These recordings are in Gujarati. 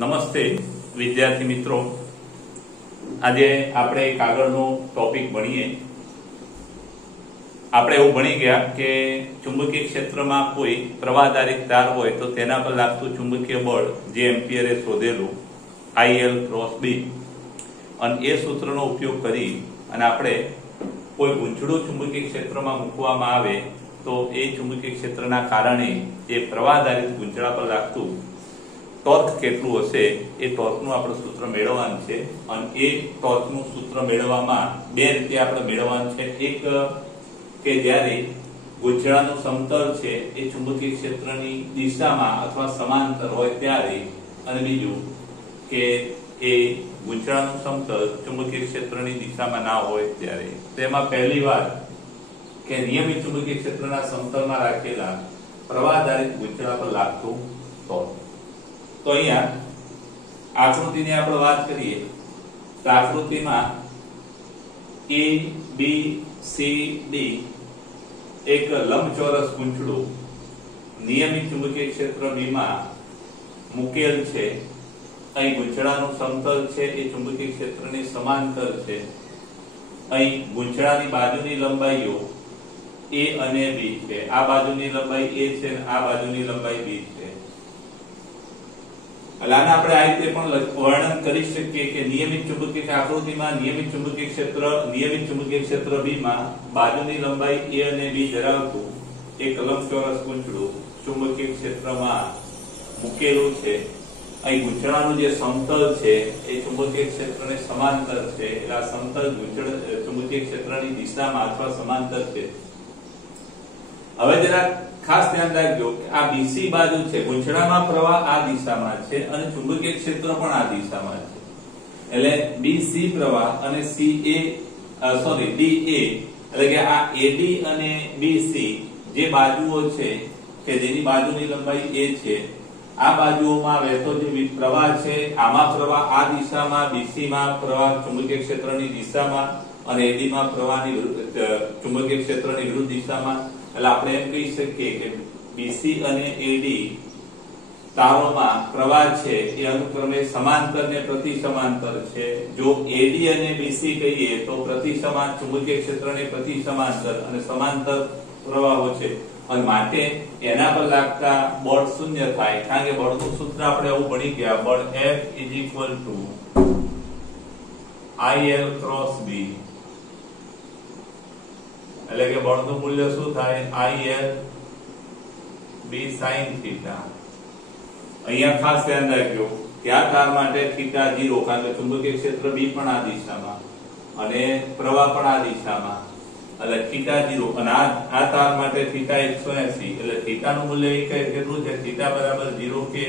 નમસ્તે વિદ્યાર્થી મિત્રો, આજે આપણે એક આગળનો ટોપિક ભણીએ. આપણે એવું ભણી ગયા કે ચુંબકીય ક્ષેત્રમાં કોઈ પ્રવાહધારિત તાર હોય તો તેના પર લાગતું ચુંબકીય બળ જે એમ્પિયરે શોધેલું IL ક્રોસ B, અને એ સૂત્રનો ઉપયોગ કરી અને આપણે કોઈ ગૂંચળું ચુંબકીય ક્ષેત્રમાં મૂકવામાં આવે તો એ ચુંબકીય ક્ષેત્રના કારણે એ પ્રવાહધારિત ગૂંચળા પર લાગતું ટોર્ક કેટલું હશે એ ટોર્કનું આપણે સૂત્ર મેળવવાનું છે. અને એ ટોર્કનું સૂત્ર મેળવવામાં બે રીતે આપણે મેળવવાનું છે. એક કે જ્યારે ગૂંચળાનું સમતલ છે એ ચુંબકીય ક્ષેત્રની દિશામાં અથવા સમાંતર હોય ત્યારે, અને બીજું કે એ ગૂંચળાનું સમતલ ચુંબકીય ક્ષેત્રની દિશામાં ના હોય ત્યારે. તેમાં પહેલી વાત કે નિયમિત ચુંબકીય ક્ષેત્રના સમતલમાં રાખેલા પ્રવાહધારિત ગૂંચળા પર લાગતું ટોર્ક. તો અહીંયા આકૃતિની આપણે વાત કરીએ તો આકૃતિમાં A, B, C, D એક લંબચોરસ ગૂંચળું નિયમિત ચુંબકીય ક્ષેત્ર B માં મૂકેલ છે. અહીં ગૂંચળાનું સમતલ છે એ ચુંબકીય ક્ષેત્રની સમાંતર છે. અહીં ગૂંચળાની બાજુની લંબાઈઓ A અને B છે. આ બાજુની લંબાઈ A છે અને આ બાજુની લંબાઈ B છે. આને આપણે આ રીતે પણ વર્ણન કરી શકીએ કે નિયમિત ચુંબકીય આકૃતિમાં નિયમિત ચુંબકીય ક્ષેત્ર B માં બાજુની લંબાઈ A અને B ધરાવતું એક લંબચોરસ ગૂંચળું ચુંબકીય ક્ષેત્રમાં મૂકેલું છે. અહીં ગૂંચળાનું જે સમતલ છે એ ચુંબકીય ક્ષેત્રને સમાંતર છે. એટલે આ સમતલ ચુંબકીય ક્ષેત્રની દિશામાં અથવા સમાંતર છે. હવે જરા ખાસ ધ્યાન રાખજો કે આ BC બાજુ છે, ગૂંચળામાં પ્રવાહ આ દિશામાં છે અને ચુંબકીય ક્ષેત્ર પણ આ દિશામાં છે. એટલે BC પ્રવાહ અને DA, એટલે કે આ AB અને BC જે બાજુઓ છે કે જેની બાજુની લંબાઈ A છે, આ બાજુઓમાં વહેતો જે પ્રવાહ છે, આમાં પ્રવાહ આ દિશામાં, BC માં પ્રવાહ ચુંબકીય ક્ષેત્રની દિશામાં અને AD માં પ્રવાહની ચુંબકીય ક્ષેત્રની વિરુદ્ધ દિશામાં. એટલે આપણે એમ કહી શકીએ કે BC અને AD તારોમાં પ્રવાહ છે એ અનુક્રમે સમાંતર ને પ્રતિસમાંતર છે. જો AD અને BC કહીએ તો પ્રતિસમાંતર ચુંબકીય ક્ષેત્રને પ્રતિસમાંતર અને સમાંતર પ્રવાહો છે, અને માટે એના પર લાગતા બળ શૂન્ય થાય. કારણ કે બળનું સૂત્ર આપણે એવું ભણી ગયા, બળ F IL ક્રોસ B. એટલે કે બળનું મૂલ્ય શું થાય? IL B sin theta. અહીંયા ખાસ ધ્યાન રાખજો કે આ તાર માટે થીટા 0, કારણ કે ચુંબકીય ક્ષેત્ર B પણ આ દિશામાં અને પ્રવાહ પણ આ દિશામાં, એટલે થીટા 0. અને આ તાર માટે થીટા 180, એટલે થીટાનું મૂલ્ય કેટલું છે? થીટા બરાબર 0 કે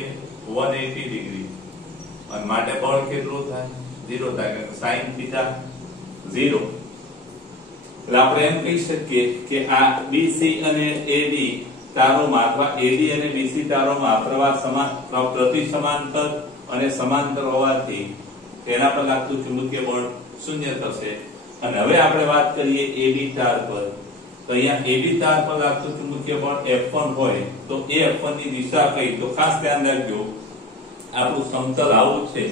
180 ડિગ્રી, અને માટે બળ કેટલું થાય? 0 થાય, sin થીટા 0. એટલે આપણે એમ કહી શકીએ કે આ BC અને AD તારોમાં અથવા AD અને BC તારોમાં પ્રવાહ પ્રતિસમાંતર અને સમાંતર હોવાથી તેના પર લાગતું ચુંબકીય બળ શૂન્ય થશે. અને હવે આપણે વાત કરીએ AB તાર પર. તો અહીંયા AB તાર પર લાગતું ચુંબકીય બળ F1 હોય તો એ F1 ની દિશા કઈ? તો ખાસ ધ્યાન રાખજો, આપણું સમતલ આવું છે.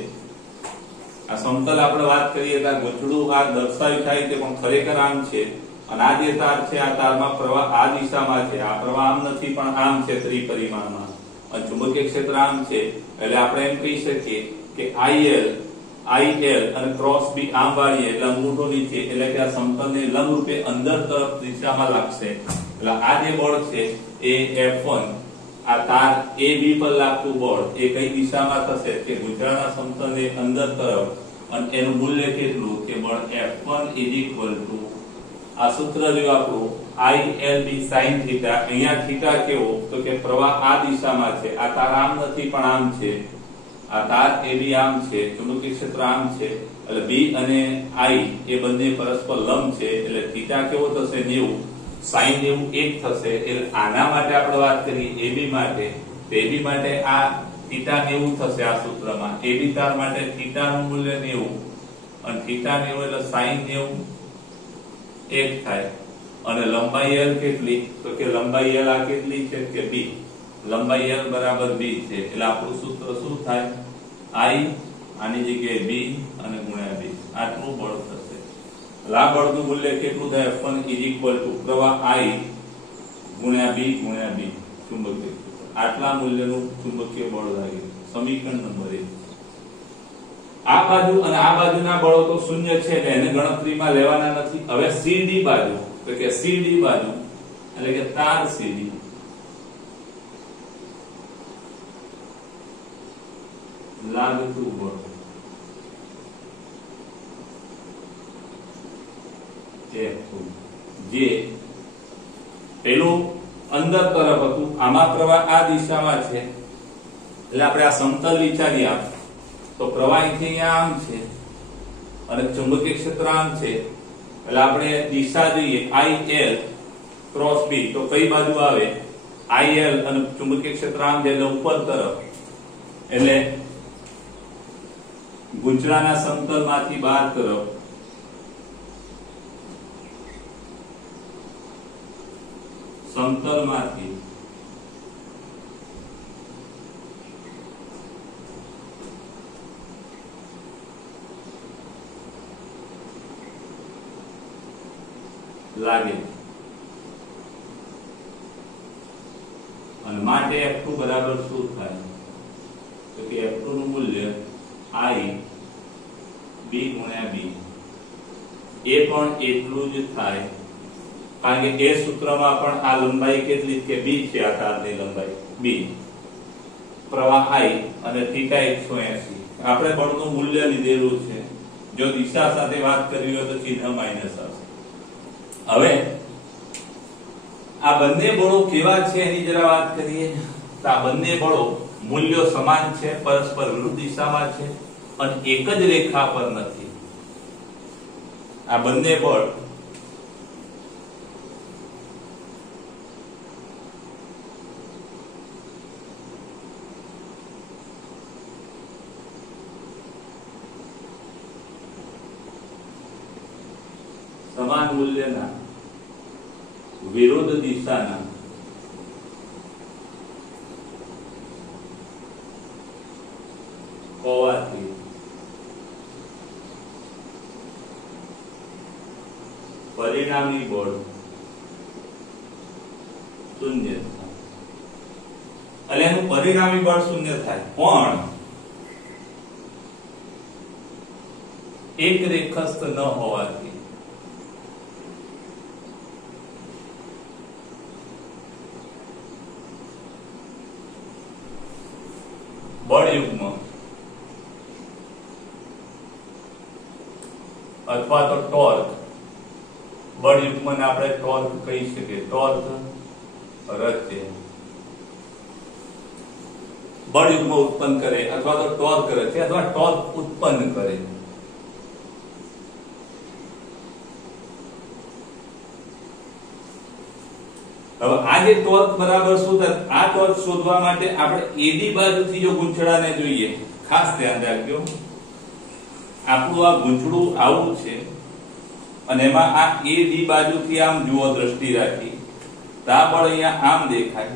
આ સમતલ આપણે વાત કરીએ તો ગૂંચળું આ દર્શાવી થાય છે પણ ખરેખર આમ છે. અને આ જે તાર છે આ તારમાં પ્રવાહ આ દિશામાં છે, આ પ્રવાહ આમ નથી પણ આમ છે ત્રિપરિમાણમાં, અને ચુંબકીય ક્ષેત્ર આમ છે. એટલે આપણે એમ કહી શકીએ કે IL અને ક્રોસ B આમ વાળીએ એટલે અંગૂઠો નીચે, એટલે કે આ સમતલને લંબ રૂપે અંદર તરફ દિશામાં લાગશે. એટલે આ જે બળ છે એ F1 આ તાર AB પર લાગતું બળ એ કઈ દિશામાં થશે? કે ગૂંચળાના સમતલને અંદર તરફ, અને એનું મૂલ્ય કેટલું? કે બળ F1 આ સૂત્ર રહ્યું આપણું IL B sin થીટા. અહીંયા થીટા કેવો? તો કે પ્રવાહ આ દિશામાં છે, આ તાર આમ નથી પણ આમ છે, આ તાર AB આમ છે, ચુંબકીય ક્ષેત્ર આમ છે, એટલે B અને I એ બંને પરસ્પર લંબ છે. એટલે થીટા કેવો થશે? 90, sin 90 1 થશે. એટલે આના માટે આપણે વાત કરીએ AB માટે, તો AB માટે આ થીટા 90 થશે આ સૂત્રમાં. AB તાર માટે થીટાનું મૂલ્ય 90, અને થીટા 90 એટલે sin 90 1 થાય. અને લંબાઈ L કેટલી? તો કે લંબાઈ L આ કેટલી છે? કે B. લંબાઈ L બરાબર B છે. એટલે આપણું સૂત્ર શું થાય? I આની જગ્યાએ b અને ગુણ્યા b આટલું બળ થશે. આ બળનું મૂલ્ય કેટલું થાય? F1 પ્રવાહ I ગુણ્યા b ગુણ્યા b ચુંબકીય આટલા મૂલ્યનું ચુંબકીય બળ લાગે. સમીકરણ નંબર 1. આ બાજુ અને આ બાજુના બળો તો શૂન્ય છે એટલે એને ગણતરીમાં લેવાના નથી. હવે CD બાજુ એટલે કે CD બાજુ એટલે કે તાર CD લાગતું બળ જે પેલું અંદર તરફ હતું, આમાં પ્રવાહ આ દિશામાં છે એટલે આપણે આ સમતલ વિચારીએ આપ તો પ્રવાહ અહીંથી આમ છે અને ચુંબકીય ક્ષેત્ર આમ છે એટલે આપણે દિશા જોઈએ IL ક્રોસ B તો કઈ બાજુ આવે? IL અને ચુંબકીય ક્ષેત્ર આમ છે એટલે ઉપર તરફ એટલે ગુંચળાના સમતલમાંથી બહાર તરફ સમતલમાંથી લાગે અને માટે F2 બરાબર શું થાય? તો કે F2 નું મૂલ્ય I B ગુણ્યા B એ પણ એટલું જ થાય કારણ કે એ સૂત્રમાં પણ આ લંબાઈ કેટલી કે b છે, આ તારની લંબાઈ b, પ્રવાહ I અને θ 180. આપણે બળનું મૂલ્ય લીધેલું છે. જો દિશા સાથે વાત કરવી હોય તો ચિહ્ન માઈનસ આવશે. હવે આ બંને બળો કેવા છે એની જરા વાત કરીએ. તો આ બંને બળો મૂલ્યો સમાન છે, પરસ્પર વિરુદ્ધ દિશામાં છે અને એક જ રેખા પર નથી. આ બંને બળ સમાન મૂલ્યના વિરુદ્ધ દિશાના હોવાથી પરિણામી બળ શૂન્ય થાય. એટલે એનું પરિણામી બળ શૂન્ય થાય પણ એક રેખસ્થ ન હોવાથી બળયુગ્મ અથવા તો ટોર્ક, બળયુગ્મને આપણે ટોર્ક કહી શકીએ. ટોર્ક રચે બળયુગ્મ ઉત્પન્ન કરે અથવા તો ટોર્ક રચે અથવા ટોર્ક ઉત્પન્ન કરે. હવે આ જે ટોર્ક બરાબર શું થાય? આ ટોર્ક શોધવા માટે આપણે AD બાજુથી જો ગૂંચળાને જોઈએ, ખાસ ધ્યાન રાખજો. આપણું આ ગૂંચળું આવું છે અને એમાં આ AD બાજુથી આમ જુઓ દ્રષ્ટિ રાખી તો આ બળ અહીંયા આમ દેખાય,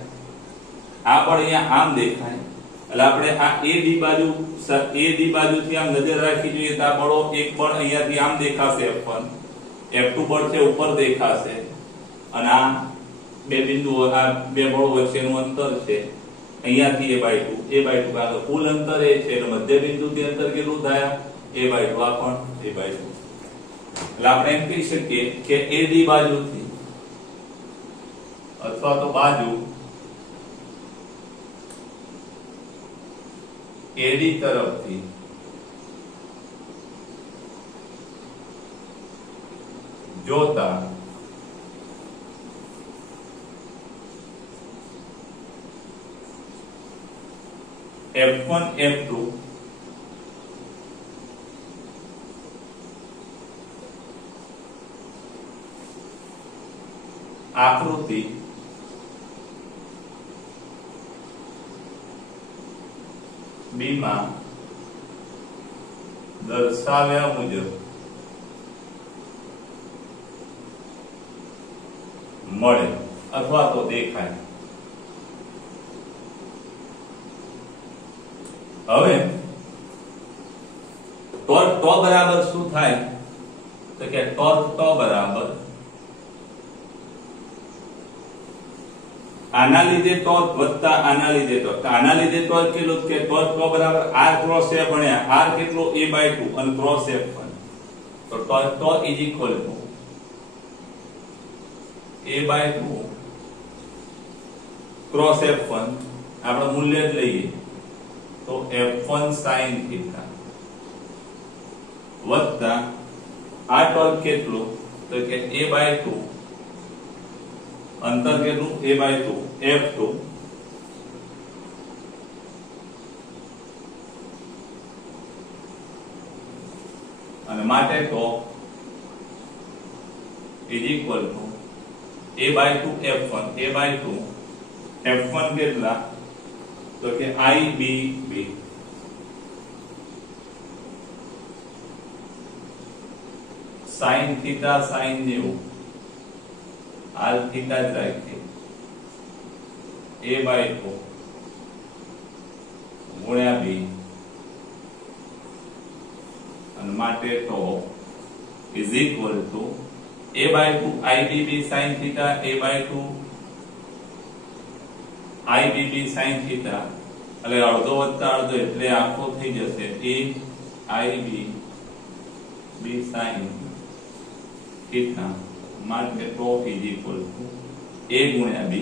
આ બળ અહીંયા આમ દેખાય. એટલે આપણે આ AD બાજુથી આમ નજર રાખી જોઈએ તો આ બળો એક બળ અહીંયાથી આમ દેખાશે F1, F2 બળ છે ઉપર દેખાશે અને આ બે બિંદુઓ, આ બે બળો વચ્ચેનું અંતર છે અહીંયાથી a/2 કારણ કુલ અંતર એ છે એટલે મધ્ય બિંદુથી અંતર કેટલું થાય? a/2 આ પણ a/2. એટલે આપણે એમ કહી શકીએ કે AD બાજુથી અથવા તો બાજુ AD તરફથી જોતા F1 F2 આકૃતિ B માં દર્શાવ્યા મુજબ મળે અથવા તો દેખાય. હવે બરાબર શું થાય તો કે ટોર્ક ટો બરાબર આના લીધે ટોર્ક વત્તા આના લીધે ટોર્ક. આના લીધે ટોર્ક કેટલું કે ટોર્ક ટો બરાબર r ક્રોસ f ભણ્યા r કેટલો a/2 અને ક્રોસ f પણ તો torque toe is equal to a/2 cross f1 આપણે મૂલ્ય જ લઈએ તો f1 sin θ વત્તા આ ટોર્ક કેટલું તો કે a/2 અંતર કેટલું a/2 f2 અને માટે તો is equal to a/2 f1 a/2 f1 કેટલા તો કે ibb sin θ sin 90 r θ જ રાખીએ a/2 ગુણ્યા b અને માટે તો is equal to a/2 ibb sin θ a/2 ibb sin θ એટલે અડધો વત્તા અડધો એટલે આખો થઈ જશે a ib b sin θ માટે તો is equal to a ગુણ્યા b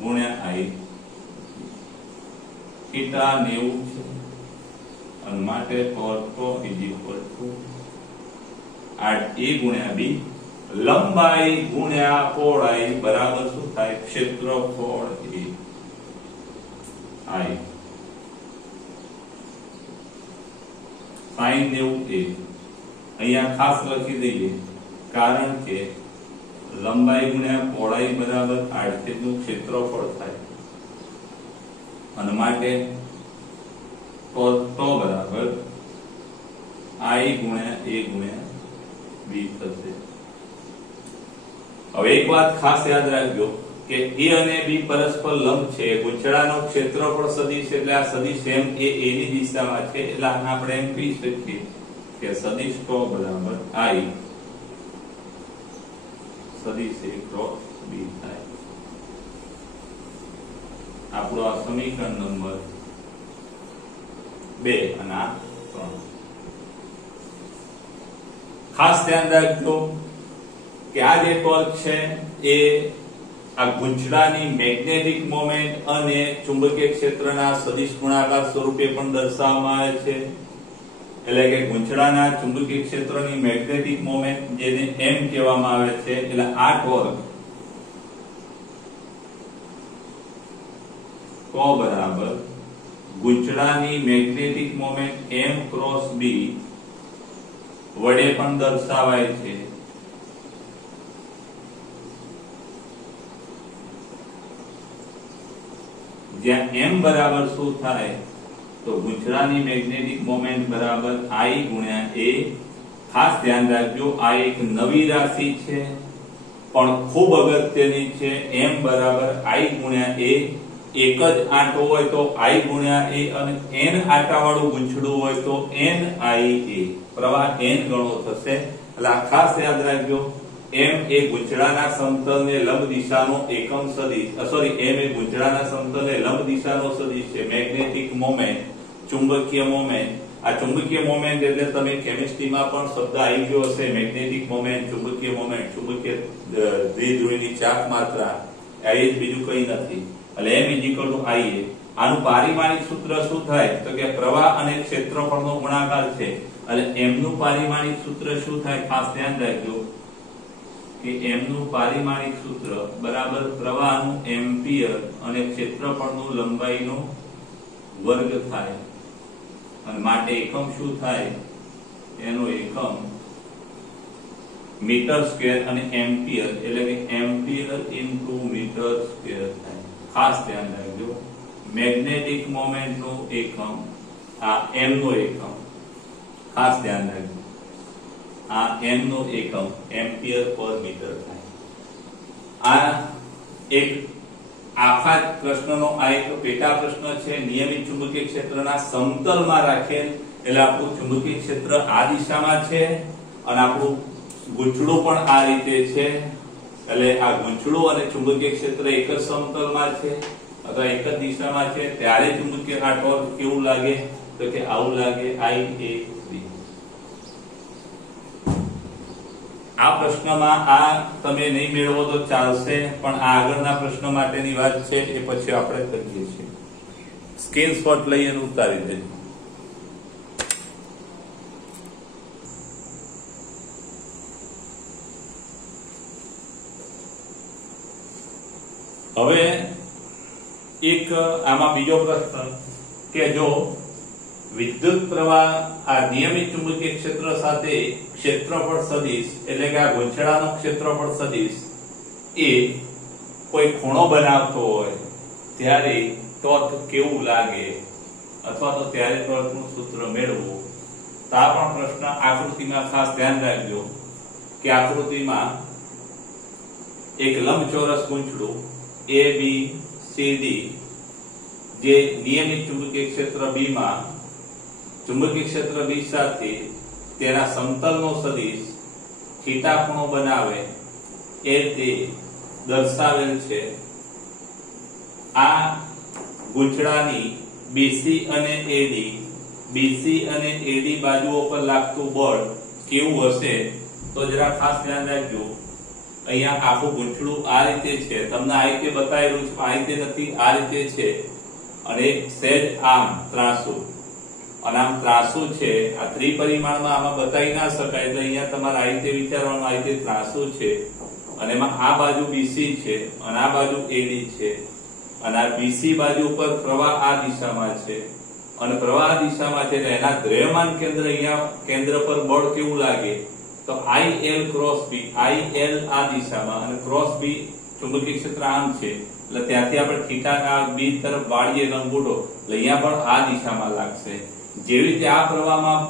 ગુણ્યા i θ 90 છે અને માટે તો is equal to a ગુણ્યા b લંબાઈ ગુણ્યા પહોળાઈ બરાબર શું થાય ક્ષેત્રફળ એ i sin 90 અહીંયા ખાસ લખી દઈએ કારણ કે લંબાઈ ગુણ્યા પહોળાઈ બરાબર 8 નું ક્ષેત્રફળ થાય અને માટે તો બરાબર i ગુણ્યા a ગુણ્યા b થશે. હવે એક વાત ખાસ યાદ રાખજો કે a અને b પરસ્પર લંબ છે ગૂંચળાનો ક્ષેત્રફળ સદિશ એટલે આ સદિશ એમ એ a ની દિશામાં છે એટલે આપણે એમ કહી શકીએ કે સદિશ તો બરાબર i સદિશ a ક્રોસ b થાય. આપણો આ સમીકરણ નંબર 2 અને આ 3. ખાસ ધ્યાન રાખજો કે આ જે ટોર્ક છે એ આ ગૂંચળાની મેગ્નેટિક મોમેન્ટ અને ચુંબકીય ક્ષેત્રના સદિશ ગુણાકાર સ્વરૂપે પણ દર્શાવવામાં આવે છે. એટલે કે ગૂંચળાના ચુંબકીય ક્ષેત્રની મેગ્નેટિક મોમેન્ટ જેને m કહેવામાં આવે છે એટલે આ ટોર્ક તો બરાબર ગૂંચળાની magnetic moment m cross b વડે પણ દર્શાવાય છે. જ્યાં m બરાબર શું થાય તો ગૂંચળાની મેગ્નેટિક મોમેન્ટ બરાબર i ગુણ્યા a. ખાસ ધ્યાન રાખજો આ એક નવી રાશિ છે પણ ખૂબ અગત્યની છે. m બરાબર i ગુણ્યા a. એક જ આંટો હોય તો i ગુણ્યા a અને n આંટા વાળું ગૂંચળું હોય તો n i a પ્રવાહ n ગણો થશે. એટલે આ ખાસ યાદ રાખજો m એ ગૂંચળાના સમતલને લંબ દિશાનો એકમ સદિશ m એ ગૂંચળાના સમતલને લંબ દિશાનો સદિશ છે. મેગ્નેટિક મોમેન્ટ ચુંબકીય મોમેન્ટ આ ચુંબકીય મોમેન્ટ એટલે તમે કેમિસ્ટ્રીમાં પણ શબ્દ આવી ગયો હશે મેગ્નેટિક મોમેન્ટ ચુંબકીય ચુંબકીય દ્વિધ્રુવીની ચાપ માત્રા એ જ બીજું કંઈ નથી. એટલે m = ia. આનું પારિમાણિક સૂત્ર શું થાય તો કે પ્રવાહ અને ક્ષેત્રફળનો ગુણાકાર છે. એટલે m નું પારિમાણિક સૂત્ર શું થાય ખાસ ધ્યાન રાખજો કે m નું પારિમાણિક સૂત્ર બરાબર પ્રવાહનું એમ્પિયર અને ક્ષેત્રફળનું લંબાઈનો વર્ગ થાય અને માટે એકમ શું થાય એનો એકમ મીટર સ્ક્વેર અને એમ્પિયર એટલે કે એમ્પિયર ઇન્ટુ મીટર સ્ક્વેર થાય. ખાસ ધ્યાન રાખજો મેગ્નેટિક મોમેન્ટ નું એકમ આ m નો એકમ ખાસ ધ્યાન રાખજો આ m નો એકમ એમ્પિયર પર મીટર થાય. આ એક આખા પ્રશ્નનો આ એક પેટા પ્રશ્ન છે. નિયમિત ચુંબકીય ક્ષેત્રના સમતલમાં રાખેલ એટલે આપણું ચુંબકીય ક્ષેત્ર આ દિશામાં છે અને આપણું ગૂંચળું પણ આ રીતે છે, એટલે આ ગૂંચળું અને ચુંબકીય ક્ષેત્ર એક જ સમતલમાં છે અથવા એક જ દિશામાં છે, ત્યારે ચુંબકીય આ ટોર્ક કેવું લાગે તો કે આવું લાગે, I-A-C. આ પ્રશ્નમાં આ તમે નહીં મેળવો તો ચાલશે, પણ આ આગળના પ્રશ્ન માટેની વાત છે, એ પછી આપણે કરીએ છીએ. સ્ક્રીનશોટ લઈ અને ઉતારી દેજો. હવે એક આમાં બીજો પ્રશ્ન કે જો વિદ્યુત પ્રવાહ આ નિયમિત ચુંબકીય ક્ષેત્ર સાથે ક્ષેત્રફળ સદિશ એટલે કે આ ગૂંચળાનો ક્ષેત્રફળ સદિશ એ કોઈ ખૂણો બનાવતો હોય ત્યારે ટોર્ક કેવું લાગે અથવા તો ત્યારે ટોર્કનું સૂત્ર મેળવવું. તો આ પણ પ્રશ્ન આકૃતિમાં ખાસ ધ્યાન રાખજો કે આકૃતિમાં એક લંબચોરસ ગૂંચળું ABCD જે નિયમિત ચુંબકીય ક્ષેત્ર B માં ચુંબકીય ક્ષેત્ર B સાથે તેના સમતલનો સદિશ થીટા ખૂણો બનાવે એ તે દર્શાવેલ છે. આ ગૂંચળાની BC અને AD બાજુઓ પર લાગતું બળ કેવું હશે તો જરા ખાસ ધ્યાન રાખજો. અહીંયા આખું ગૂંચળું આ રીતે છે, તમને આ રીતે બતાવેલું છે, આ રીતે નથી, આ રીતે છે, અને સેજ આમ ત્રાંસુ અને આમ ત્રાંસુ છે. આ ત્રિપરિમાણમાં આમાં બતાવી ના શકાય એટલે અહીંયા તમારે આ રીતે વિચારવાનું, આ રીતે ત્રાંસુ છે અને એમાં આ બાજુ BC છે અને આ બાજુ AD છે અને આ BC બાજુ પર પ્રવાહ આ દિશામાં છે અને પ્રવાહ આ દિશામાં છે એટલે એના દ્રવ્યમાન કેન્દ્ર અહીંયા કેન્દ્ર પર બળ કેવું લાગે તો IL ક્રોસ B, IL આ દિશામાં અને ક્રોસ B ચુંબકીય ક્ષેત્ર આમ છે એટલે ત્યાંથી આપણે થીટા આ B તરફ વાળીએ લંબગોળો એટલે અહીંયા પણ આ દિશામાં લાગશે. જેવી રીતે આ પ્રવાહમાં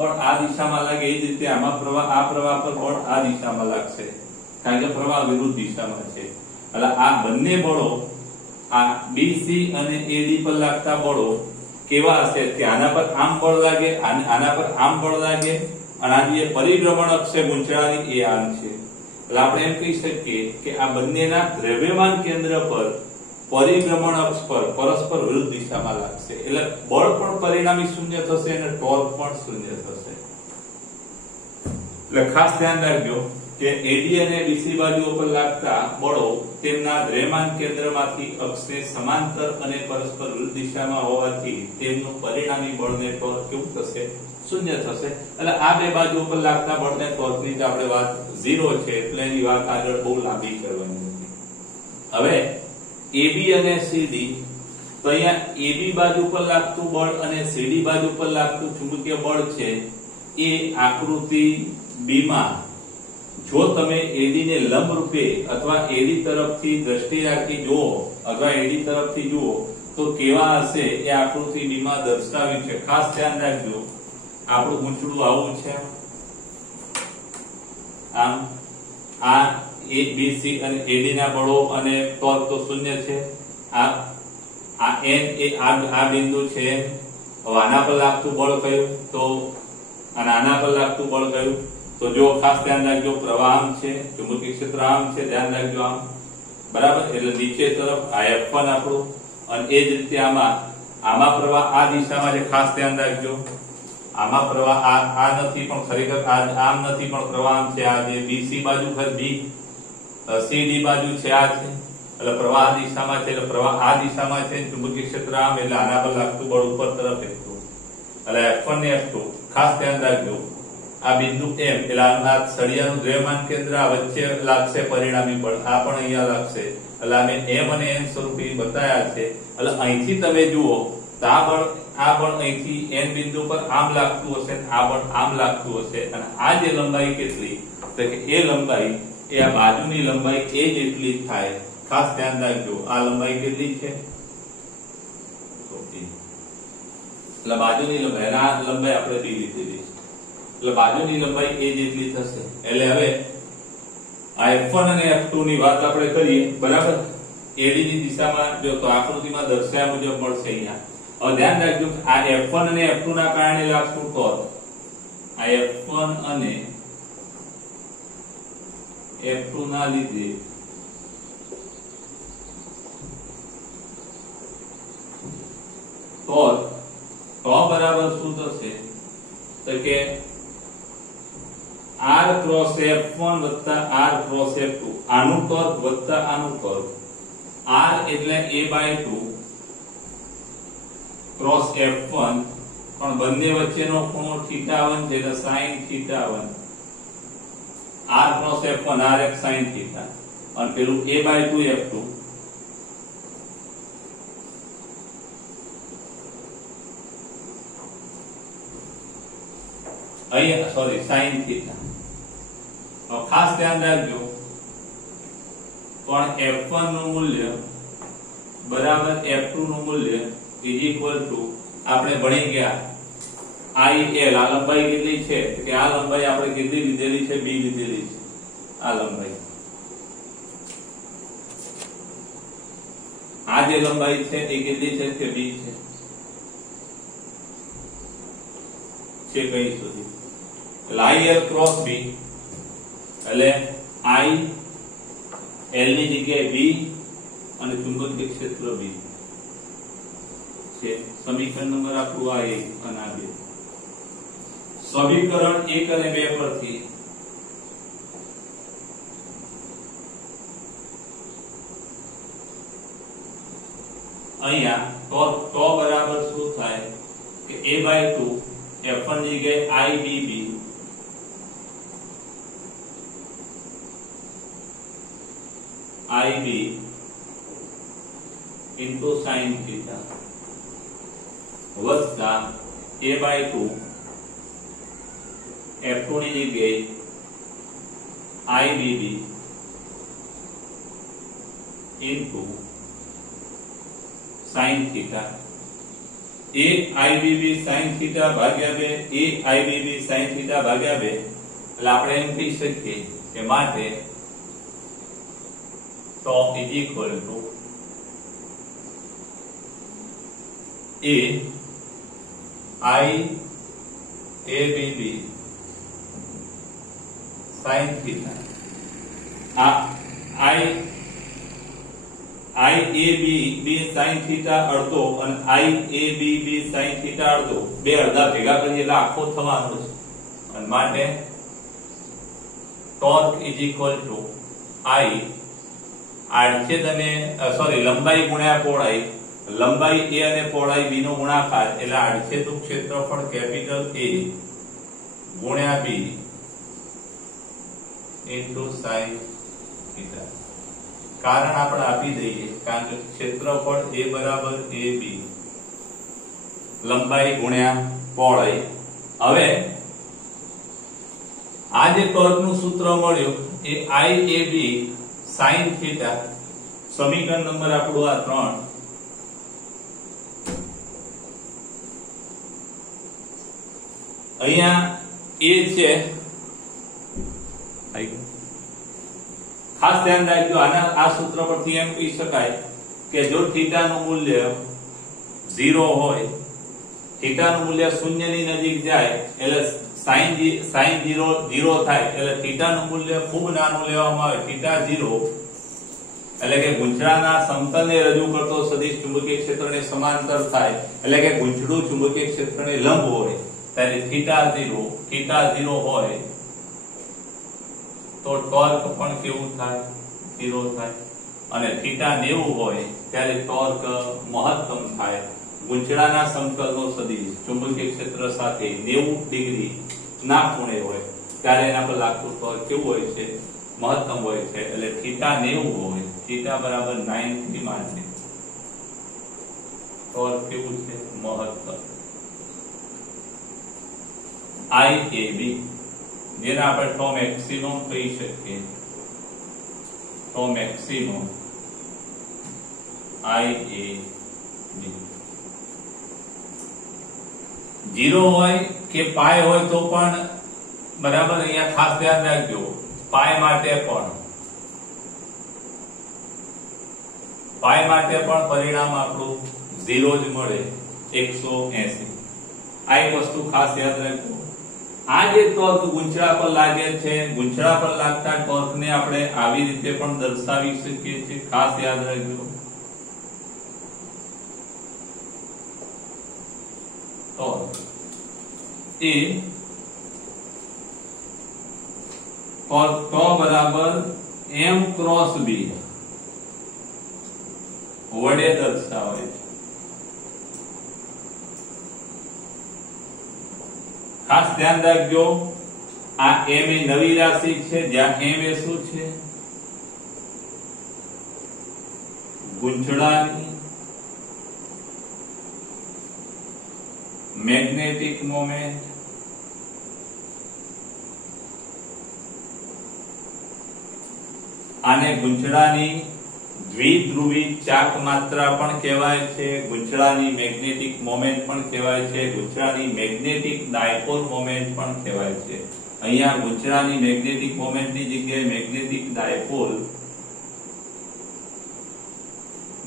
પણ આ દિશામાં લાગે એ જ રીતે આમાં આ પ્રવાહ પર બળ આ દિશામાં લાગશે કારણ કે પ્રવાહ વિરુદ્ધ દિશામાં છે. એટલે આ બંને બળો આ BC અને AD પર લાગતા બળો કેવા હશે કે આના પર આમ બળ લાગે, આના પર આમ બળ લાગે અને આ જે પરિભ્રમણ અક્ષ છે ગૂંચળાની એ આમ છે. એટલે આપણે એમ કહી શકીએ કે આ બંનેના દ્રવ્યમાન કેન્દ્ર પર પરિભ્રમણ અક્ષ પર પરસ્પર વિરુદ્ધ દિશામાં લાગશે એટલે બળ પણ પરિણામી શૂન્ય થશે અને ટોર્ક પણ શૂન્ય થશે. એટલે ખાસ ધ્યાન રાખજો કે AD અને BC બાજુઓ પર લાગતા બળો તેમના દ્રવ્યમાન કેન્દ્રમાંથી અક્ષને સમાંતર અને પરસ્પર વિરુદ્ધ દિશામાં હોવાથી તેમનું પરિણામી બળને ટોર્ક કેવું થશે શૂન્ય થશે. એટલે આ બે બાજુ પર લાગતા બળને ટોર્કની જ આપણે વાત 0 છે એટલે એની વાત આગળ બહુ લાંબી કરવાની નથી. હવે AB અને CD તો અહીંયા AB બાજુ પર લાગતું બળ અને CD બાજુ પર લાગતું ચુંબકીય બળ છે એ આકૃતિ B માં જો તમે AD ને લંબ રૂપે અથવા AD તરફથી દ્રષ્ટિ રાખી જુઓ અથવા AD તરફથી જુઓ તો કેવા હશે એ આકૃતિ B માં દર્શાવ્યું છે. ખાસ ધ્યાન રાખજો આપણું ગૂંચળું આવું છે, આમ આ ABC અને AD ના બળો અને ટોર્ક તો શૂન્ય છે. આ N એ આ બિંદુ છે. હવે આના પર લાગતું બળ કયું તો અને આના પર લાગતું બળ કયું તો જો ખાસ ધ્યાન રાખજો પ્રવાહ આમ છે, ચુંબકીય ક્ષેત્ર આમ છે, ધ્યાન રાખજો આમ બરાબર. એટલે નીચે તરફ આ F1 આપણું અને એ જ રીતે આમાં પ્રવાહ આ દિશામાં છે. ખાસ ધ્યાન રાખજો આમાં પ્રવાહ આ નથી પણ ખરેખર આમ નથી પણ પ્રવાહ આમ છે. આ જે BC બાજુ છે CD બાજુ છે આ છે એટલે પ્રવાહ આ દિશામાં છે એટલે પ્રવાહ આ દિશામાં છે. ચુંબકીય ક્ષેત્ર આમ એટલે આના પર લાગતું બળ ઉપર તરફ F2 એટલે F1 ને F2 ખાસ ધ્યાન રાખજો. આ બિંદુ M એટલે આ સળિયાનું દ્રવ્યમાન કેન્દ્ર આ વચ્ચે લાગશે પરિણામી બળ, આ પણ અહીંયા લાગશે એટલે અમે M અને N સ્વરૂપે બતાવ્યા છે. એટલે અહીંથી તમે જુઓ તો આ બળ અહીંથી N બિંદુ પર આમ લાગતું હશે, આ બળ આમ લાગતું હશે અને આ જે લંબાઈ કેટલી તો કે એ લંબાઈ એ આ બાજુની લંબાઈ એ જેટલી થાય. ખાસ ધ્યાન રાખજો આ લંબાઈ કેટલી છે એટલે બાજુની લંબાઈ અને આ લંબાઈ આપણે બી લીધેલી છે એટલે બાજુની લંબાઈ એ જેટલી થશે. એટલે હવે આ F1 અને F2 ની વાત આપણે કરીએ બરાબર. AD ની દિશામાં જો તો આકૃતિમાં દર્શાવ્યા મુજબ મળશે અહીંયા હવે ધ્યાન રાખજો આ F1 અને F2 ના કારણે લાગતું ટોર્ક, આ F1 અને F2 ના લીધે ટોર્ક બરાબર શું થશે તો કે R ક્રોસ F1 વત્તા R ક્રોસ F2, આનું ટોર્ક વત્તા આનું ટોર્ક, R એટલે a/2 ક્રોસ F1 પણ બંને વચ્ચેનો ખૂણો θ1 છે એટલે sin θ1, R cross F1 Rx sin θ અને પેલું a/2 F2 અહીંયા સોરી sin θ. ખાસ ધ્યાન રાખજો પણ F1 નું મૂલ્ય બરાબર F2 નું મૂલ્ય ઇઝ ઇક્વલ ટુ આપણે ભણી ગયા IL, આ લંબાઈ કેટલી છે કે આ લંબાઈ આપણે કેટલી લીધેલી છે, b લીધેલી છે, આ લંબાઈ, આ જે લંબાઈ છે એ કેટલી છે કે b છે કઈ સુધી IL ક્રોસ b એટલે I L ની જગ્યાએ b અને ચુંબકીય ક્ષેત્ર b છે. સમીકરણ નંબર આપણું આ 1 અને આ 2. સમીકરણ 1 અને 2 પરથી અહીંયા તો બરાબર શું થાય કે a/2 F1 ની જગ્યાએ IBB IB into sin theta વત્તા a/2 F2 ની જગ્યાએ IBB into sin theta. a IBB sin theta ભાગ્યા 2 a IBB sin theta ભાગ્યા 2 એટલે આપણે એમ કહી શકીએ કે માટે torque is equal to a IABB sin theta. IABB sin theta અડધો અને IABB sin theta અડધો, બે અડધા ભેગા કરીએ એટલે આખો થવાનો છે અને માટે torque is equal to I આડછેદ અને સોરી લંબાઈ ગુણ્યા પહોળાઈ, લંબાઈ a અને પહોળાઈ b નો ગુણાકાર એટલે આડછેદનું ક્ષેત્રફળ કેપિટલ A ગુણ્યા b into sin theta. કારણ આપણે આપી દઈએ કારણ કે ક્ષેત્રફળ a બરાબર AB, લંબાઈ ગુણ્યા પહોળાઈ. હવે આ જે ટોર્કનું સૂત્ર મળ્યું એ IAB sin theta, સમીકરણ નંબર આપણું આ 3. અહીંયા a છે, ખાસ ધ્યાન રાખજો આના આ સૂત્ર પરથી એમ કહી શકાય કે જો થીટા નું મૂલ્ય 0 હોય, થીટા નું મૂલ્ય 0 ની નજીક જાય એટલે sin 0 થાય એટલે થીટા નું મૂલ્ય ખૂબ નાનું લેવામાં આવે, થીટા 0 એટલે કે ગૂંચળાના સમતલને રજૂ કરતો સદિશ ચુંબકીય ક્ષેત્રને સમાંતર થાય એટલે કે ગૂંચળું ચુંબકીય ક્ષેત્રને લંબ હોય ત્યારે થીટા 0 હોય તો ટોર્ક પણ કેવું થાય 0 થાય અને થીટા 90 હોય ત્યારે ટોર્ક મહત્તમ થાય. ગૂંચળાના સમતલનો સદિશ ચુંબકીય ક્ષેત્ર સાથે 90 ડિગ્રી ના ખૂણે હોય ત્યારે એના પર લાગતું ટોર્ક કેવું હોય છે, મહત્તમ હોય છે. એટલે થીટા 90 હોય, થીટા બરાબર 90 માટે ટોર્ક કેવું છે, મહત્તમ. IAB જેને આપણે ટો મેક્સિમમ કહી શકીએ, ટો મેક્સિમમ IAB 0 હોય કે પાય હોય તો પણ બરાબર. અહીંયા ખાસ ધ્યાન રાખજો પાય માટે પણ પરિણામ આપણું 0 જ મળે, 180. આ એક વસ્તુ ખાસ યાદ રાખજો. આ જે ટોર્ક ગુંચળા પર લાગે છે, ગુંચળા પર લાગતા ટોર્કને આપણે આવી રીતે પણ દર્શાવી શકીએ છીએ. ખાસ યાદ રાખજો. ટોર્ક એ ટો બરાબર m ક્રોસ b વડે દર્શાવે છે. ખાસ ધ્યાન રાખજો, આ m એ નવી રાશિ છે, જ્યાં m એ શું છે? ગુંચળાની મેગ્નેટિક મોમેન્ટ આને ગુંચળાની દ્વિધ્રુવી ચાક માત્રા પણ કહેવાય છે, ગુંચળાની મેગ્નેટિક મોમેન્ટ પણ કહેવાય છે, ગુંચળાની મેગ્નેટિક ડાયપોલ મોમેન્ટ પણ કહેવાય છે. અહીંયા ગુંચળાની મેગ્નેટિક મોમેન્ટની જગ્યાએ મેગ્નેટિક ડાયપોલ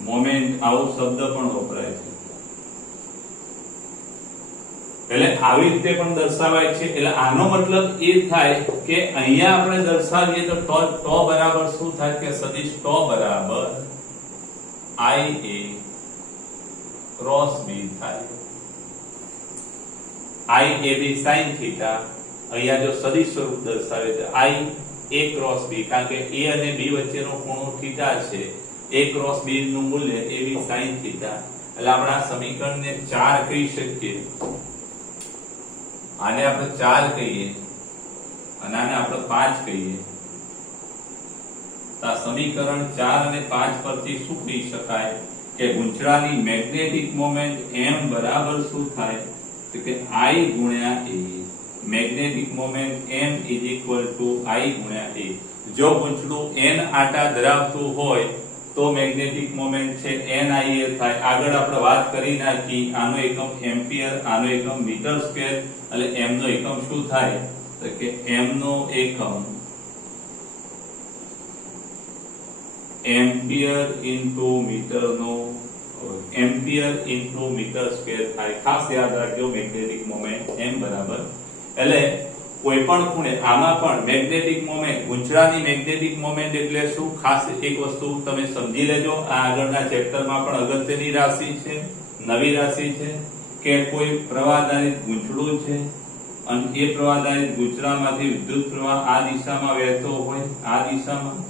મોમેન્ટ આવો શબ્દ પણ વપરાય છે. એટલે આવી રીતે પણ દર્શાવાય છે. એટલે આનો મતલબ એ થાય કે અહીંયા આપણે દર્શાવીએ તો ટો બરાબર શું થાય કે સદિશ ટો બરાબર IA ક્રોસ B થાય. IAB sin θ અહીંયા જો સદિશ સ્વરૂપ દર્શાવે છે IA ક્રોસ B, કારણ કે A અને B વચ્ચેનો ખૂણો θ છે. A ક્રોસ B નું મૂલ્ય AB sin θ. એટલે આપણે આ સમીકરણને 4 કહી શકીએ. આને આપણે 4 કહીએ અને આને આપણે 5 કહીએ. તો આ સમીકરણ 4 અને 5 પરથી શું કહી શકાય કે ગુંચળાની મેગ્નેટિક મોમેન્ટ m બરાબર શું થાય તો કે I ગુણ્યા A. Magnetic moment m I ગુણ્યા A. જો ગુંચળું n આટા ધરાવતું હોય તો મેગ્નેટિક મોમેન્ટ છે NIA થાય. આગળ આપણે વાત કરી નાખી, આનો એકમ એમ્પિયર, આનો એકમ મીટર સ્ક્વેર. એટલે m નો એકમ શું થાય તો કે m નો એકમ એમ્પિયર ઇન્ટુ મીટર નો એમ્પિયર ઇન્ટુ મીટર સ્ક્વેર થાય. ખાસ યાદ રાખજો મેગ્નેટિક મોમેન્ટ m બરાબર. એટલે કોઈ પણ ખૂણે આમાં પણ મેગ્નેટિક મોમેન્ટ, ગુંચળાની મેગ્નેટિક મોમેન્ટ એટલે શું? ખાસ એક વસ્તુ તમે સમજી લેજો. આ આગળના ચેપ્ટરમાં પણ અગત્યની રાશિ છે, નવી રાશિ છે કે કોઈ પ્રવાહધારિત ગુંચળું છે અને એ પ્રવાહધારિત ગુંચળામાંથી વિદ્યુત પ્રવાહ આ દિશામાં વહેતો હોય, આ દિશામાં,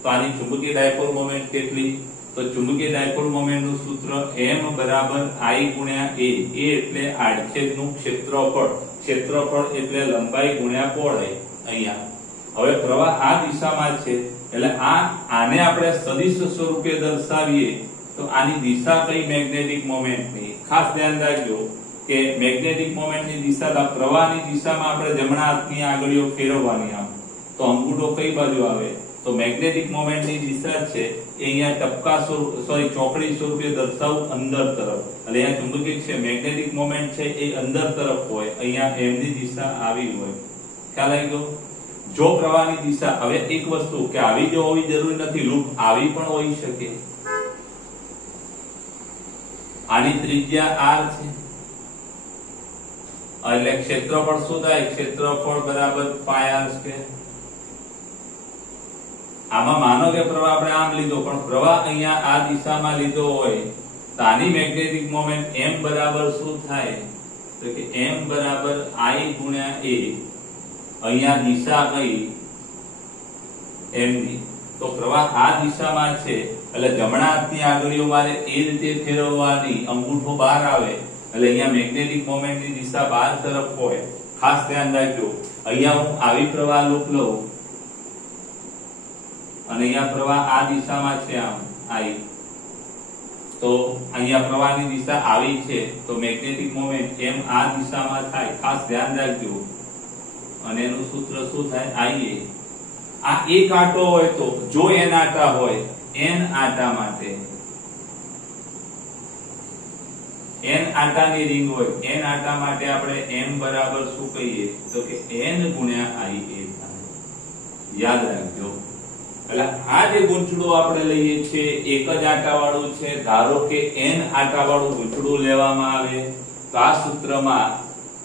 તો આની ચુંબકીય ડાયપોલ મોમેન્ટ કેટલી? તો ચુંબકીય ડાયપોલ મોમેન્ટનું સૂત્ર m બરાબર I ગુણ્યા A. A એટલે આડછેદનું ક્ષેત્રફળ, ક્ષેત્રફળ એટલે લંબાઈ ગુણ્યા પહોળાઈ. અહીંયા હવે પ્રવાહ આ દિશામાં છે એટલે આને આપણે સદિશ સ્વરૂપે દર્શાવીએ તો આની દિશા કઈ મેગ્નેટિક મોમેન્ટની? ખાસ ધ્યાન રાખજો કે મેગ્નેટિક મોમેન્ટની દિશા, પ્રવાહની દિશામાં આપણે જમણા હાથની આંગળીઓ ફેરવવાની. આમ તો અંગૂઠો કઈ બાજુ આવે? તો મેગ્નેટિક મોમેન્ટની દિશા છે એ અહીંયા ટપકા ચોકડી સ્વરૂપે દર્શાવું અંદર તરફ. એટલે અહીંયા ચુંબકીય છે મેગ્નેટિક મોમેન્ટ છે એ અંદર તરફ હોય, અહીંયા m ની દિશા આવી હોય. ખ્યાલ આવી ગયો? જો પ્રવાહની દિશા, હવે એક વસ્તુ કે આવી જો હોવી જરૂરી નથી, લૂપ આવી પણ હોઈ શકે. આની ત્રિજ્યા r છે એટલે ક્ષેત્રફળ શું થાય? ક્ષેત્રફળ બરાબર πr². આમાં માનો કે પ્રવાહ આપણે આમ લીધો, પણ પ્રવાહ અહીંયા આ દિશામાં લીધો હોય તો આની મેગ્નેટિક મોમેન્ટ m બરાબર શું થાય તો કે m બરાબર I ગુણ્યા A. અહીંયા દિશા કઈ? m ની. તો પ્રવાહ આ દિશામાં છે એટલે જમણા હાથની આંગળીઓ મારે એ રીતે ફેરવવાની, અંગૂઠો બહાર આવે એટલે અહીંયા મેગ્નેટિક મોમેન્ટની દિશા બહાર તરફ હોય. ખાસ ધ્યાન રાખજો, અહીંયા હું આવી પ્રવાહ લૂપ લઉં અને અહીંયા પ્રવાહ આ દિશામાં છે, આમ I, તો અહીંયા પ્રવાહની દિશા આવી છે તો મેગ્નેટિક મોમેન્ટ m આ દિશામાં થાય. ખાસ ધ્યાન રાખજો. અને એનું સૂત્ર શું થાય? IA. આ એક આંટો હોય તો, જો n આંટા હોય, n આંટા માટે n આંટાની રિંગ હોય, n આંટા માટે આપણે m બરાબર શું કહીએ તો કે n ગુણ્યા IA થાય. યાદ રાખજો એટલે આ જે ગૂંચળું આપણે લઈએ છીએ એક જ આંટાવાળું છે. ધારો કે n આંટાવાળું ગૂંચળું લેવામાં આવે તો આ સૂત્રમાં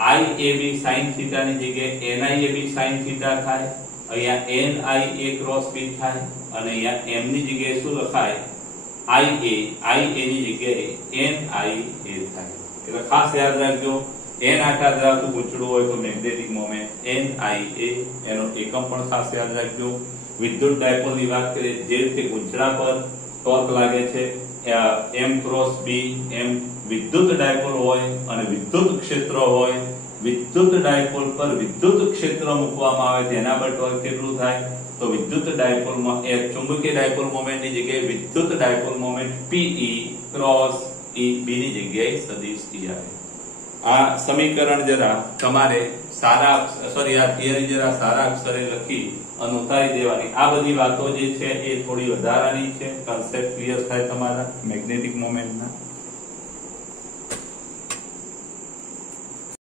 IAB sin θ ની જગ્યાએ NIAB sin θ થાય. અહીંયા NIA ક્રોસ B થાય અને અહીંયા m ની જગ્યાએ શું લખાય? IA ની જગ્યાએ NIA થાય. એટલે ખાસ યાદ રાખજો, n આંટા ધરાવતું ગૂંચળું હોય તો મેગ્નેટિક મોમેન્ટ NIA, એનો એકમ પણ ખાસ યાદ રાખજો. વિદ્યુત ડાયપોલ ની વાત કરીએ, જે રીતે ગૂંચળા પર ટોર્ક લાગે છે m ક્રોસ b, એમ વિદ્યુત ડાયપોલ હોય અને વિદ્યુત ક્ષેત્ર હોય, વિદ્યુત ડાયપોલ પર વિદ્યુત ક્ષેત્ર મૂકવામાં આવે તેના પર ટોર્ક કેટલું થાય? તો વિદ્યુત ડાયપોલમાં ચુંબકીય ડાયપોલ મોમેન્ટ ની જગ્યાએ વિદ્યુત dipole moment PE cross EB ની જગ્યાએ સદિશ E આવે. આ સમીકરણ જરા તમારે સારા આ થિયરી જરા સારા અક્ષરે લખી અને ઉતારી દેવાની. આ બધી વાતો જે છે એ થોડી વધારાની છે, કન્સેપ્ટ ક્લિયર થાય તમારા મેગ્નેટિક મોમેન્ટના.